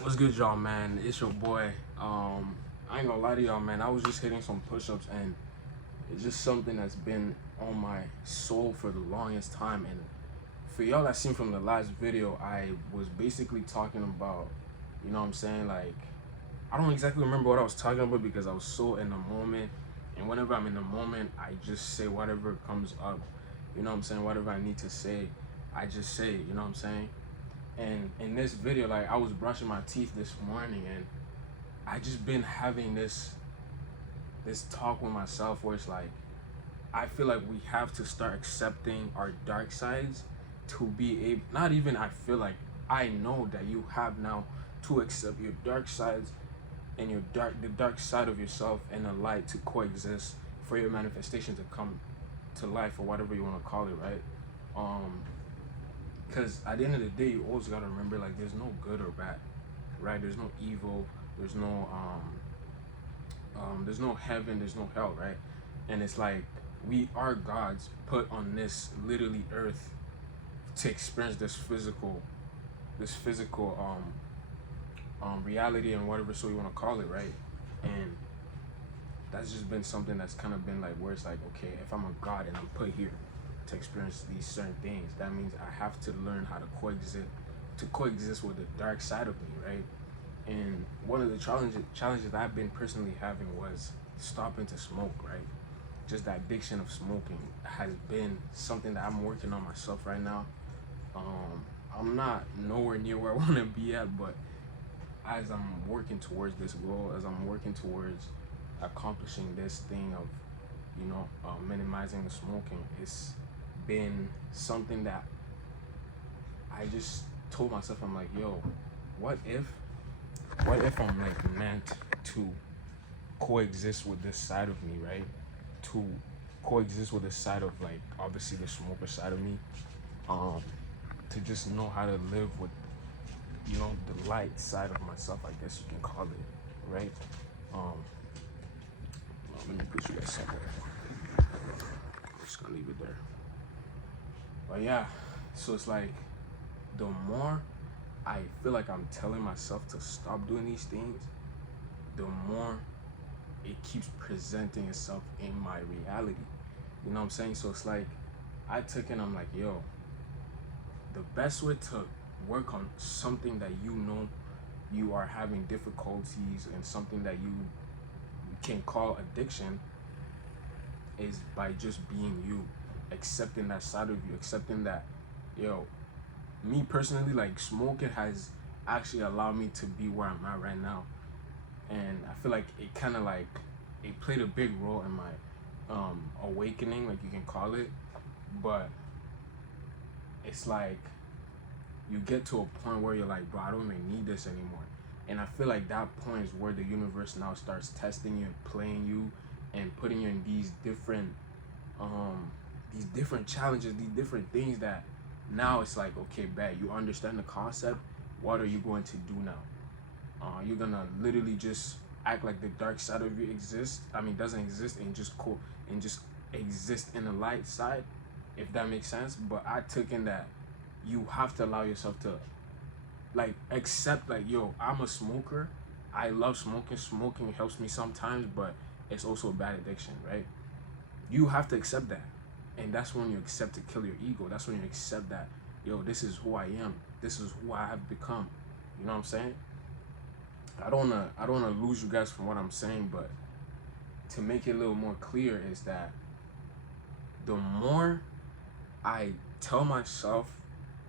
What's good, y'all, man? It's your boy. I ain't gonna lie to y'all, man. I was just hitting some push-ups, and it's just something that's been on my soul for the longest time. And for y'all that seen from the last video, I was basically talking about, you know what I'm saying? Like, I don't exactly remember what I was talking about because I was so in the moment. And whenever I'm in the moment, I just say whatever comes up. You know what I'm saying? Whatever I need to say, I just say it. You know what I'm saying? And in this video, like, I was brushing my teeth this morning, and I just been having this talk with myself where it's like, I feel like we have to start accepting our dark sides to be able, not even I feel like, I know that you have now to accept your dark sides and the dark side of yourself and the light to coexist for your manifestation to come to life, or whatever you want to call it, right? Um, because at the end of the day, you always gotta remember, like, there's no good or bad, right? There's no evil, there's no heaven, there's no hell, right? And it's like, we are gods put on this literally earth to experience this physical reality, and whatever so you want to call it, right? And that's just been something that's kind of been like, where it's like, okay, if I'm a god and I'm put here to experience these certain things, that means I have to learn how to coexist with the dark side of me, right? And one of the challenges I've been personally having was stopping to smoke, right? Just the addiction of smoking has been something that I'm working on myself right now. I'm not nowhere near where I want to be at, but as I'm working towards this goal, as I'm working towards accomplishing this thing of, minimizing the smoking, it's been something that I just told myself, I'm like, yo, what if I'm like meant to coexist with this side of me, right? To coexist with the side of, like, obviously the smoker side of me, um, to just know how to live with, the light side of myself, I guess you can call it, right? Let me put you guys somewhere. I'm just gonna leave it there. But yeah, so it's like, the more I feel like I'm telling myself to stop doing these things, the more it keeps presenting itself in my reality. You know what I'm saying? So it's like, I took it, I'm like, yo, the best way to work on something that you are having difficulties, and something that you can call addiction, is by just being you, accepting that side of you, accepting that, yo, me personally, like, smoking has actually allowed me to be where I'm at right now. And I feel like it kind of like, it played a big role in my awakening, like you can call it. But it's like, you get to a point where you're like, bro, I don't even need this anymore. And I feel like that point is where the universe now starts testing you and playing you, and putting you in these different challenges, these different things that now it's like, okay, bet you understand the concept. What are you going to do now? You're gonna literally just act like the dark side of you doesn't exist, and just exist in the light side, if that makes sense. But I took in that you have to allow yourself to, like, accept, like, yo, I'm a smoker. I love smoking. Smoking helps me sometimes, but it's also a bad addiction, right? You have to accept that. And that's when you accept to kill your ego. That's when you accept that, yo, this is who I am. This is who I have become. You know what I'm saying? I don't wanna lose you guys from what I'm saying, but to make it a little more clear is that the more I tell myself,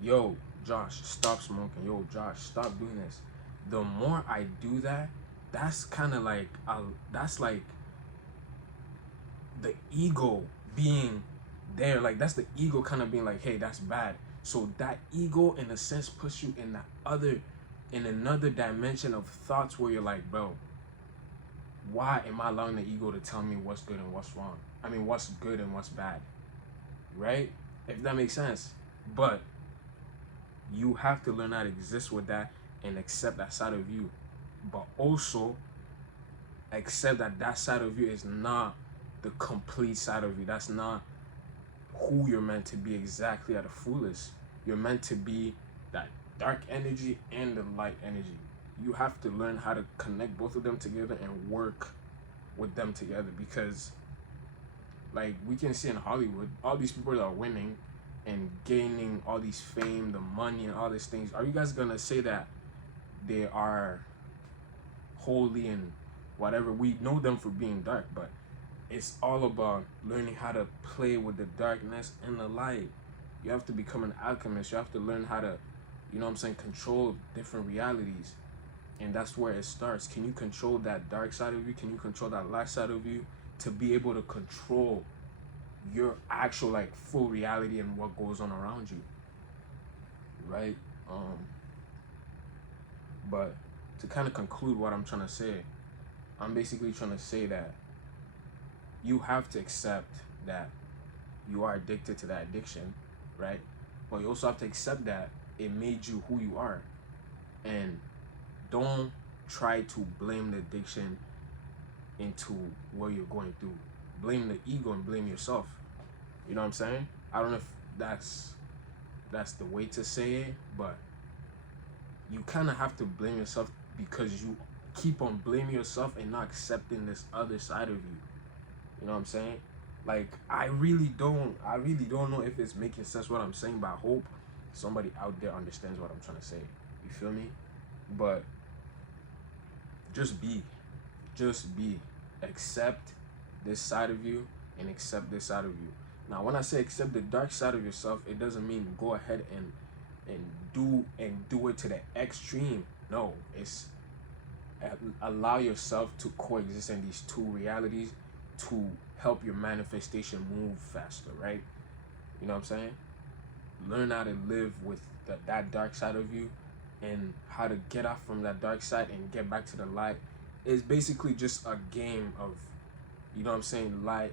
yo, Josh, stop smoking. Yo, Josh, stop doing this. The more I do that, that's kind of like, that's like the ego being there. Like, that's the ego kind of being like, hey, that's bad. So that ego, in a sense, puts you in another dimension of thoughts where you're like, bro, why am I allowing the ego to tell me what's good and what's wrong? I mean, what's good and what's bad, right? If that makes sense. But you have to learn how to exist with that, and accept that side of you. But also accept that that side of you is not the complete side of you. That's not who you're meant to be exactly at the fullest. You're meant to be that dark energy and the light energy. you have to learn how to connect both of them together and work with them together, because like we can see in Hollywood, all these people that are winning and gaining all these fame, the money and all these things, are you guys gonna say that they are holy and whatever? We know them for being dark, but it's all about learning how to play with the darkness and the light. You have to become an alchemist. You have to learn how to, you know what I'm saying, control different realities. And that's where it starts. Can you control that dark side of you? Can you control that light side of you to be able to control your actual like full reality and what goes on around you? Right? But to kind of conclude what I'm trying to say, I'm basically trying to say that you have to accept that you are addicted to that addiction, right? But you also have to accept that it made you who you are. And don't try to blame the addiction into what you're going through. Blame the ego and blame yourself. You know what I'm saying? I don't know if that's the way to say it, but you kind of have to blame yourself, because you keep on blaming yourself and not accepting this other side of you. You know what I'm saying? Like I really don't know if it's making sense what I'm saying, but I hope somebody out there understands what I'm trying to say. You feel me? But just be. Accept this side of you and accept this side of you. Now when I say accept the dark side of yourself, it doesn't mean go ahead and do it to the extreme. No, it's allow yourself to coexist in these two realities to help your manifestation move faster, right? You know what I'm saying? Learn how to live with that dark side of you, and how to get off from that dark side and get back to the light. It's basically just a game of, you know what I'm saying, light,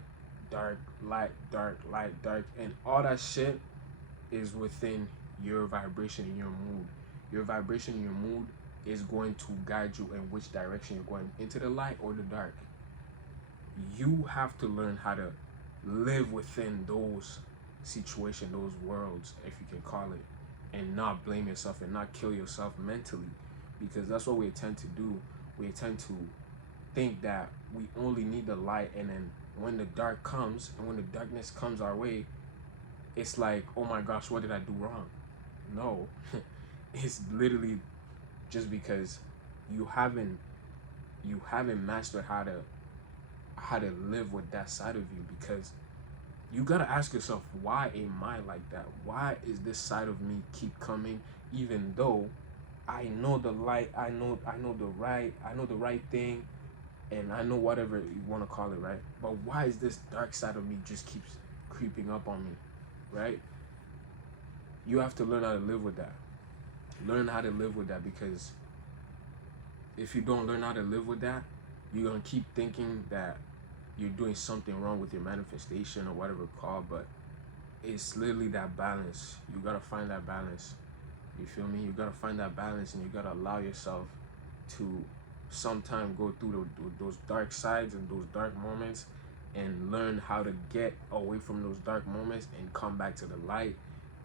dark, light, dark, light, dark, and all that shit is within your vibration and your mood. Your vibration and your mood is going to guide you in which direction you're going, into the light or the dark. You have to learn how to live within those situations, those worlds, if you can call it, and not blame yourself and not kill yourself mentally, because that's what we tend to do. We tend to think that we only need the light, and then when the dark comes and when the darkness comes our way, it's like, oh my gosh, what did I do wrong? No, it's literally just because you haven't mastered how to live with that side of you. Because you gotta ask yourself, why am I like that? Why is this side of me keep coming, even though I know the light, I know the right thing, and I know whatever you want to call it, right? But why is this dark side of me just keeps creeping up on me, right? You have to learn how to live with that. Learn how to live with that, because if you don't learn how to live with that, you're gonna keep thinking that you're doing something wrong with your manifestation or whatever it's called. But it's literally that balance. You gotta find that balance. You feel me? You gotta find that balance, and you gotta allow yourself to sometime go through those dark sides and those dark moments, and learn how to get away from those dark moments and come back to the light.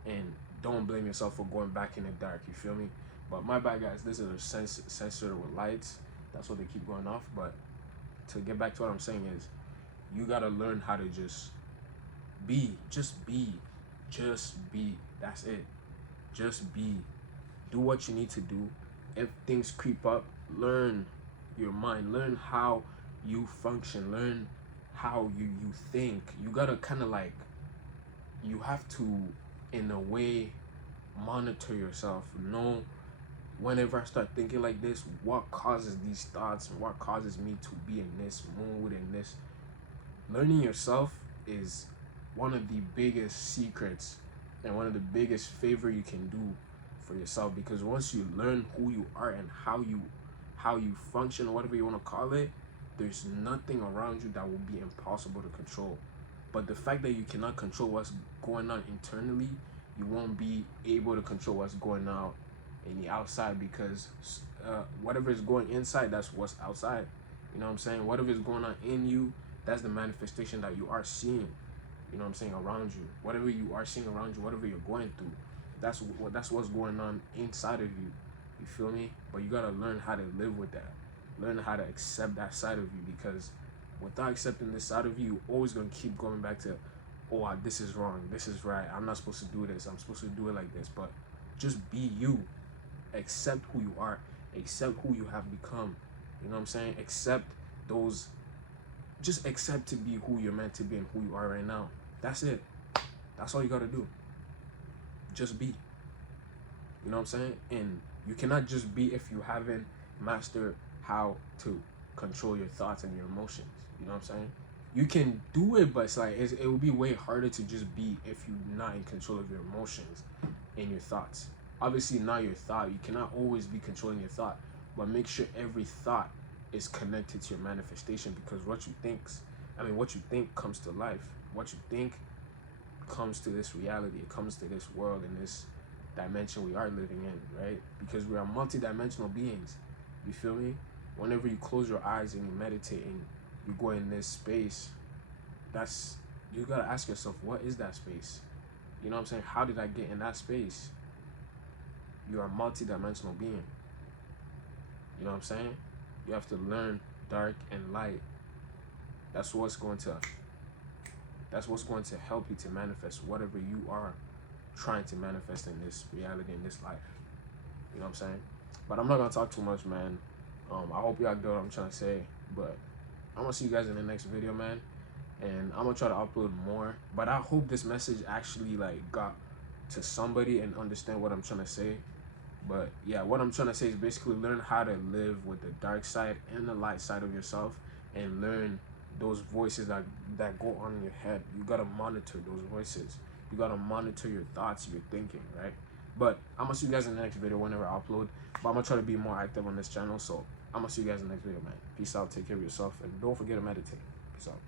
And don't blame yourself for going back in the dark. You feel me? But my bad, guys. This is a sensor with lights. That's what they keep going off. But to get back to what I'm saying is, you gotta learn how to just be. That's it. Just be. Do what you need to do. If things creep up, learn your mind. Learn how you function. Learn how you think. You gotta kind of like, you have to, in a way, monitor yourself. Know whenever I start thinking like this, what causes these thoughts and what causes me to be in this mood and this. Learning yourself is one of the biggest secrets and one of the biggest favor you can do for yourself, because once you learn who you are and how you function, whatever you want to call it, there's nothing around you that will be impossible to control. But the fact that you cannot control what's going on internally, you won't be able to control what's going on in the outside, because whatever is going inside, that's what's outside. You know what I'm saying? Whatever is going on in you, that's the manifestation that you are seeing. You know what I'm saying, around you. Whatever you are seeing around you, whatever you're going through, that's what's going on inside of you. You feel me? But you gotta learn how to live with that. Learn how to accept that side of you, because without accepting this side of you, you're always gonna keep going back to, oh, this is wrong, this is right, I'm not supposed to do this, I'm supposed to do it like this. But just be you. Accept who you are. Accept who you have become. You know what I'm saying? Accept those. Just accept to be who you're meant to be and who you are right now. That's it. That's all you gotta do. Just be. You know what I'm saying? And you cannot just be if you haven't mastered how to control your thoughts and your emotions. You know what I'm saying? You can do it, but it's like it will be way harder to just be if you're not in control of your emotions and your thoughts. Obviously, not your thought. You cannot always be controlling your thought, but make sure every thought is connected to your manifestation, because what you think comes to life. What you think comes to this reality. It comes to this world and this dimension we are living in, right? Because we are multi-dimensional beings. You feel me? Whenever you close your eyes and you meditate and you go in this space, you gotta ask yourself, what is that space? You know what I'm saying? How did I get in that space? You are a multi-dimensional being. You know what I'm saying? You have to learn dark and light. That's what's going to help you to manifest whatever you are trying to manifest in this reality, in this life. You know what I'm saying? But I'm not gonna talk too much, man. I hope y'all get what I'm trying to say. But I'm gonna see you guys in the next video, man. And I'm gonna try to upload more. But I hope this message actually like got to somebody and understand what I'm trying to say. But yeah, what I'm trying to say is basically learn how to live with the dark side and the light side of yourself, and learn those voices that go on in your head. You gotta monitor those voices. You gotta monitor your thoughts, your thinking, right? But I'm gonna see you guys in the next video whenever I upload. But I'm gonna try to be more active on this channel. So I'm gonna see you guys in the next video, man. Peace out, take care of yourself, and don't forget to meditate. Peace out.